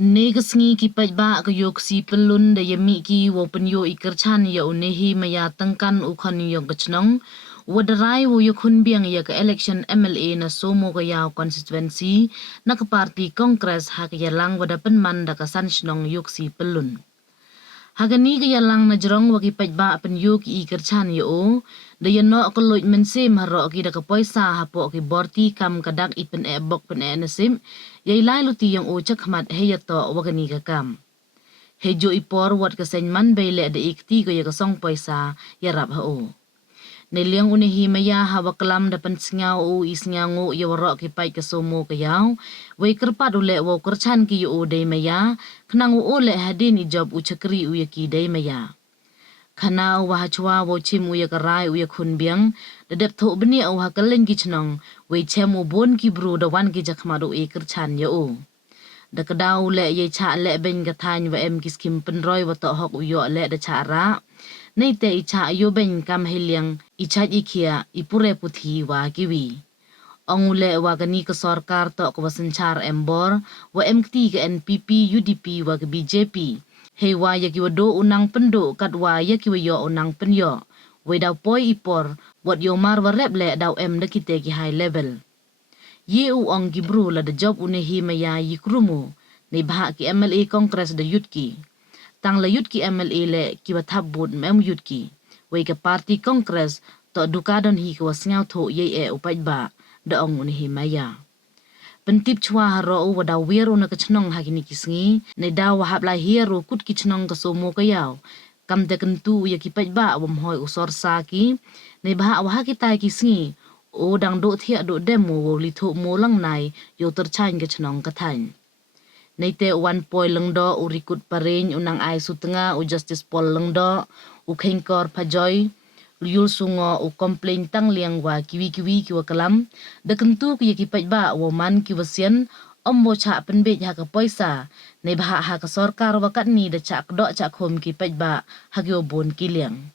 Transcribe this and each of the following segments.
Negasngi ki pajba ka yok si pelun da yami ki wo penyo ikerchan ya unehi maya tengkan ukhan yung kachnong wadarai wo yukun biang ya ka election MLA na somo ka yaw constituency na ka party congress hak yalang wadapan man da ka sanshnong yok si pelun. Hagani ka yalang na jrong wagi pajba penyo ki ikerchan ya o da yano ka loy mense maharo ki da ka poisa hapo ki borti kam kadak ipen bok pen nasim yay lai luti yang ucak hamat heyato wagani ka kam. Hejo ipor wat kasenman bayle da ikti ko ya kasong poisa yarap hao. Niliang unihi maya hawa kelam dapan singau u isngangu ya warok ki pai kasomo kayaw way kerpat ule wo kerchan ki yu day maya kenang u ole hadin ijob ucakri u yaki day maya. Kana wahachwa wo chim u yakarai u yakun biang dadap thok beni au hakaleng ki chnong way chem u bon ki bru da wan ki jakmadu e kerchan ya u. Da kadau le ye cha le ben katany wa em kiskim penroy wa to hok u yo le da cha ra. Nay te icha yo ben kam heliang icha ikia ipure puthi wa kiwi. Ong ule wa gani ka sarkar to ko wasanchar embor wa MKT ka NPP UDP wa ka BJP. Hei wa yaki wado unang pendo kat wa yaki wa yo unang penyo. Wa daw poi ipor wat yo mar wa rep le daw em da kite ki high level. Ye u ong gibru la da job unehi maya yikrumu ni bahak ki MLA Congress da yutki. Tang la yutki MLA le ki wathabut mem yutki. Way ka party Congress to dukadon hi ka wasngaw tho ye e upajba da ong unehi maya. Pentip chwa haro u wada wiro na kachnong hakini kisngi na daw wahap la hero kut kichnong kasomo kayaw. Kam te kentu ya kipajba wamhoy usor saki na bahak wahakitai kisngi o dang do thia do demo wo li tho mo lang nai yo terchain kachnong kathain. Naite 1 poi lengdo u rikut pareñ unang ai sutenga u justice pol lengdo u khengkor pajoy yul sungo u complain tang liang wa kiwi kiwa kalam da kentu ki pajba wo man kiwasian ombo cha penbe ha ka poisa nei bha ha ka sarkar wakat ni da cha kdo cha khom ki pajba ha yo bon kiliang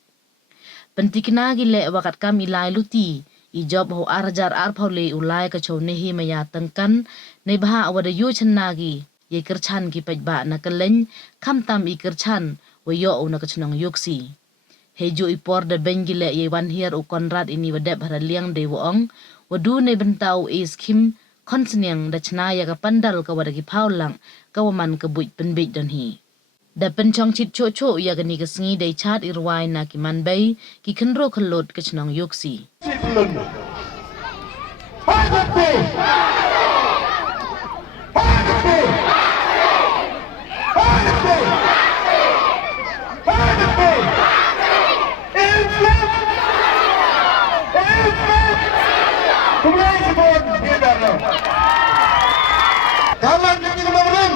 pentikna gi le wakat kam ilai luti i job ho arjar ar phole ulai ka chone hi maya tangkan nei bha wada yu channa gi ye kerchan ki pajba na kaleng kham tam i kerchan wo yo na ka chnong yoksi. Hejo ipor da bengile ye wan hier u konrad ini wadep haraliang de woong wadu ne bentau is kim konsniang da chna ya ka pandal ka wada ki paulang ka waman ka buit penbit don hi. Da penchong chit cho ya gani ka sngi de chat irwai na ki manbay ki khenro khalot ka chnong yoksi. Dalam ini kemarin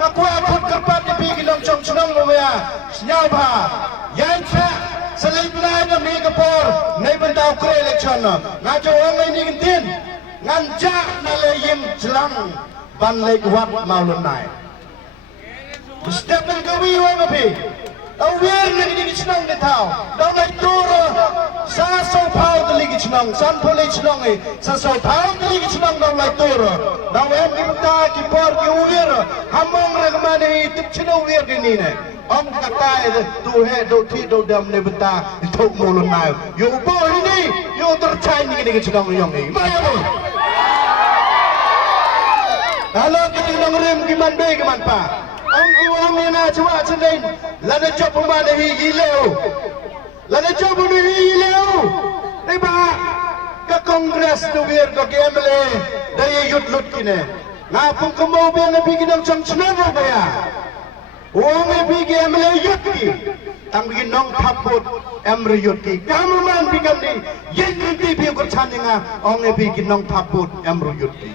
aku apun kerpat di pinggir longcong senang moya senyapa yang cak selain belajar ni kepor ni bentau kre election ngajo orang ini gentin nganjak nalayim jelang ban lek wat maulun naik setiap negeri orang api awir ni senang ni tahu dah naik turun sasau pau teli senang san poli senang ni sasau pau teli senang dah naik turun dah em ni benta kipor ki awir hamong rekamane tip senang awir ni ni om kata tu he do ti do dam ni benta ditok mulun naik yo boh ini yo tercai ni senang yang ni maya tu kalau kita ngerem kiman be kiman pa ông kêu ông nghe na chú ạ chân lên là nó cho bông ba để hi leo là nó cho bông hi leo đây ba các congress tu biar các MLA dari yut lut kini ngapung kembau biar nabi kita macam cenama baya orang nabi kita MLA yut ki tang bikin nong taput MLA yut ki kamu man bikin ni yang nanti biar kercanya orang nabi kita nong taput MLA yut ki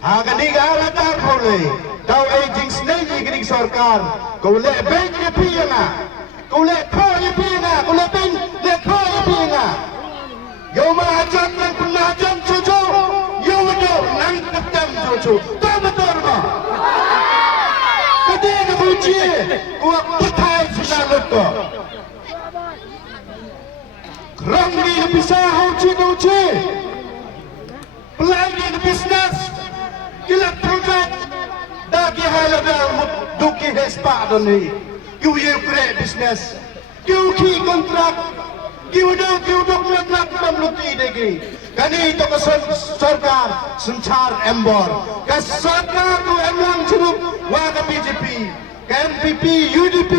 akan digalatar boleh kau aging sendiri kini sarkar kau le bank ni pianga kau le kau ni pianga kau le bank le kau ni pianga yo mahajat nang penajam cucu yo do nang ketam cucu tak betul mah kedai ni kunci kuat petai sudah lupa kerang ni bisa uci pelagi ni bisnes gila projek dah Lagi halal duki hespa doni. Kiu ye kre business. Kiu ki kontrak. Kiu dok kontrak mamluki degi. Kani to kesan sarkar sencar embor. Kas sarkar tu emlang jeruk wa ke BJP. Ke MPP, UDP,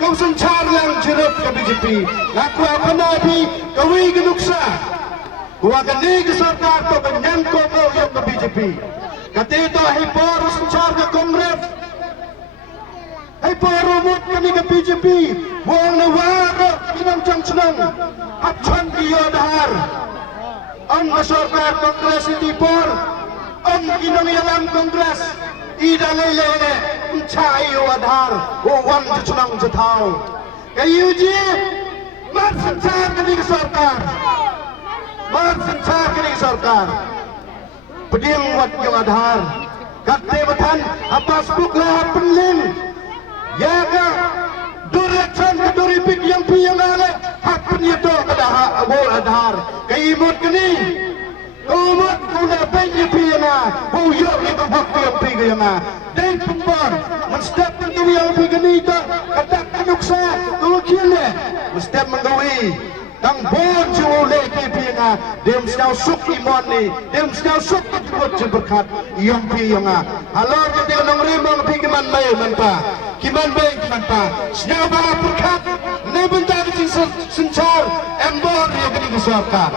kau sencar lang jeruk ke BJP. Ngaku apa nabi kawi genuksa. Kuwa kani ke sarkar to kenyangko kau yang ke BJP. Katito hipor sencar ke Kongres. Hipor umut kani ke BJP. Wong nawara kinang cang-cenang. Hapchan kiyo dahar. Ang sarkar Kongres hipor. Ang kinang yalang Kongres. Ida lele mencai wadhar. Wan cang-cenang jetau. Kayu je. Mat sencar kani ke sarkar. Mat sencar kani ke sarkar. Peding wat yung adhar. Kate batan apas bukla penling. Ya ka direction ke doripik yang piyang ale. Hapen yito kadaha awal adhar. Kaimot kini. Kumot kuna penye piyana. Huyok ito bakti yang piyana. Dan pembor. Menstep tentu yang piyana ito. Katak kanuksa. Kulukile. Menstep menggawi. Tang bon jule ki pinga dem stau suk imon ni dem stau suk kut berkat yang pinga halor ke de nong rimong pi kiman mai manpa kiman pa snau ba berkat ne bentar sing sencar embor yang kini sarkar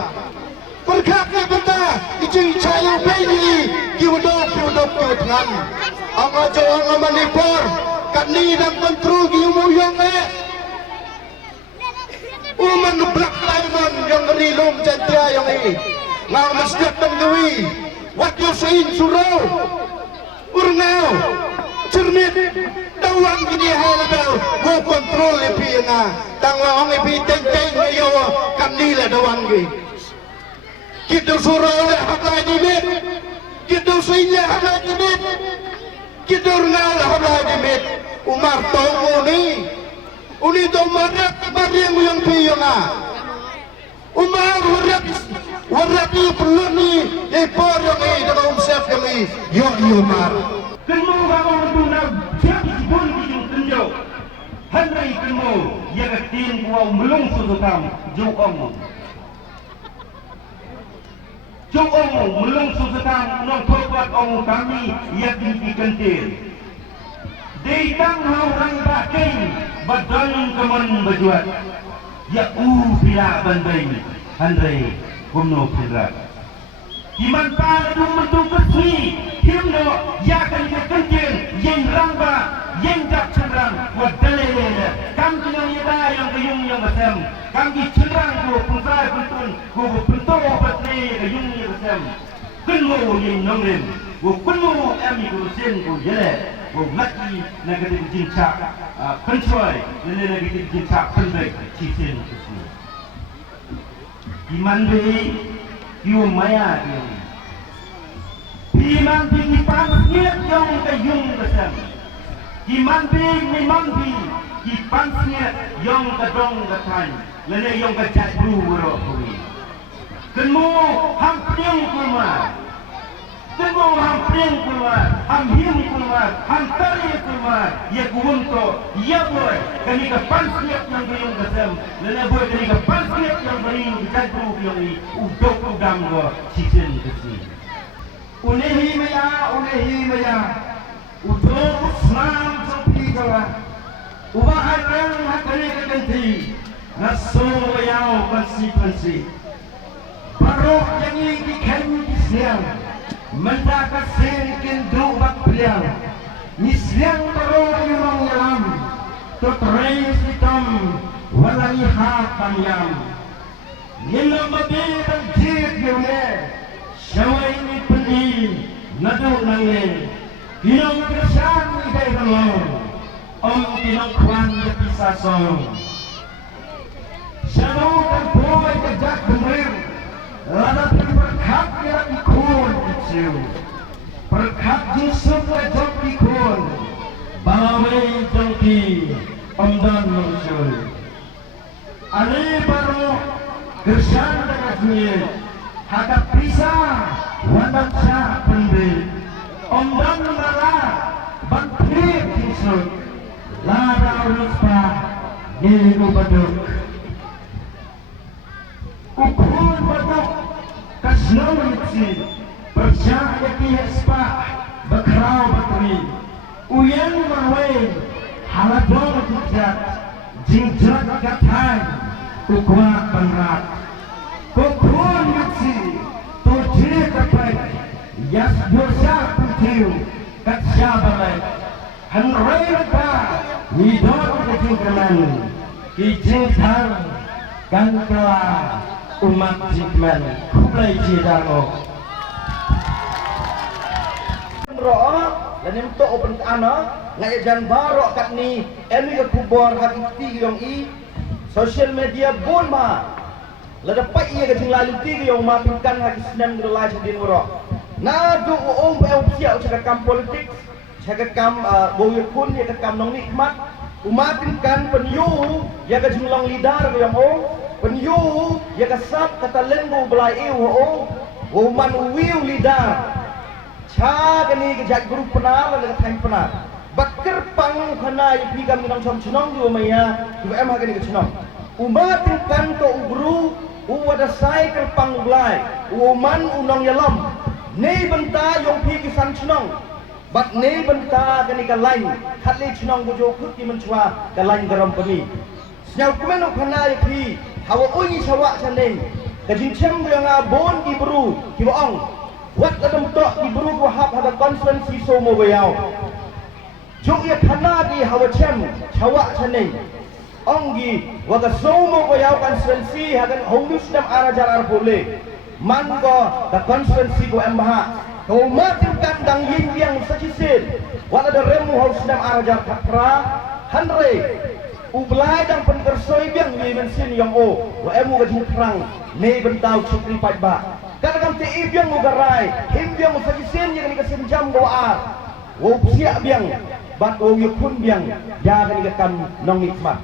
berkat ne bentar ijing cayu bayi kiudop kiutangan angajo angamanipor kani dan kontrol ki umuyong Uman blak laimon yang rilum centra yang ini. Ngau masjid tenggewi. Waktu sein surau. Urnau. Cermit. Dawang gini halabel. Wo kontrol lepi na. Tangwang lepi teng-teng ngayo. Kanila dawang gini. Kita surau le hablai dimit. Kita sein le hablai dimit. Kita urnau le hablai dimit. Umar tau ni. Uni to marak bareng yang piyanga. Umar warak ni perlu ni epor yang ni dalam umsef kami. Yo Umar. Kemu bangun tunang jadi pun dijung tenjo. Henry kemu yang ketin kuau melung susutam jukong. Jukong melung susutam nong topat ong kami yang dikentir. Ditang orang baking badan kemen berjuat. Ya bila bandai Andre kumno pirat. Iman pa dung mentu kesui himno ya kan kekencing yang rangba yang jak cenderang wadalele kam kinang yada yang kayung yang besem kam di cenderang ko puntai puntun ko punto patne kayung yang besem kunmo yang nongren ko kunmo ami ko sen ko yele ko mati negatif jincak pencoy nene negatif jincak pendek cisen kesini iman be yu maya dia iman be ni pansniat yang kayung besem iman be ki pansniat yang kadong katai nene yang kajat bru ro kuwi kenmu hampring kuma Tengok hampir keluar, hampir keluar, hantari keluar. Ya kuunto, ya boy. Kami kapan siap yang beriung kesem, lena boy kami kapan siap yang beriung jatuh yang ini. Udok udam go, cicen kesini. Unehi maya. Udok Islam sepi kawan. Ubah orang hakani keganti. Naso yau pensi. Barok yang ini dikenal Islam. Mendakat sengkin drubak beliau Nisliang baru memang yalam Tutreis hitam Walani hatan yam Nila mabitang jid yune Syawa ini pening Naduk nangin Kinong kersan ikay kalong Om kinong kwan yapisa song Syawa kan boy kejak bener Lada berkat kira ikun kecil Berkat Yusuf kejak ikun Bawai jengki Omdan muncul Ali baru Gersan dengan Hakap pisah Wadak syah pendek Omdan malah sun lada urus pa nilu baduk ukun baduk kasnong itsi percaya kiespa bakrau batri uyan marwain haladong tujat jingjat kathan ukwa panrat ukun itsi tujire kapai yas dosa putiu kat syabalai hanrai pa nidot kejingkaman kijingkang gangkala umat jingkaman kublai jidango roh dan untuk open ana ngai jan barok kat ni emi ke kubor hakiki yong i social media bon ma la dapat ia ke jing lalu ti yong ma pinkan hak senam de la jadin roh na du om pe sia usaha kam politik usaha kam boy kun ya kam nong nikmat umat pinkan penyu ya ke jing long lidar ke yong o penyu ya ke sap kata lengu belai o o man wiu lidar cha kani ke jat guru penar la thang penar bakar pang khana ipi kam nang chom chnong du maya du em ha kani ke chnong umat kan to ubru u wada sai ker pang blai u man unong yalam nei benta yong pi ki san chnong bat nei benta kani ka lain khatli chnong bu jo khut ki man chwa ka lain garam pami snyau kumen khana ipi hawa oi chawa chaneng ka jin chem yang bon ki bru ki ong wat kadam tok di buru ko hap hada konferensi somo bayau juk ya khana di hawa chem chawa chaneng onggi waga somo bayau konferensi hagan honus nam arajar ar bole man ko da konferensi ko embaha ko matin kandang yin yang sajisin wala da remu haus nam arajar khapra hanre ublai dang pengersoi biang wi mensin yang o wa emu ga jing krang ne bentau chukri pajba kadang ti biang ugarai him biang sajisin yang ni kasin jam doa wo sia biang bat wo yukun biang ya kan kam nong nikmat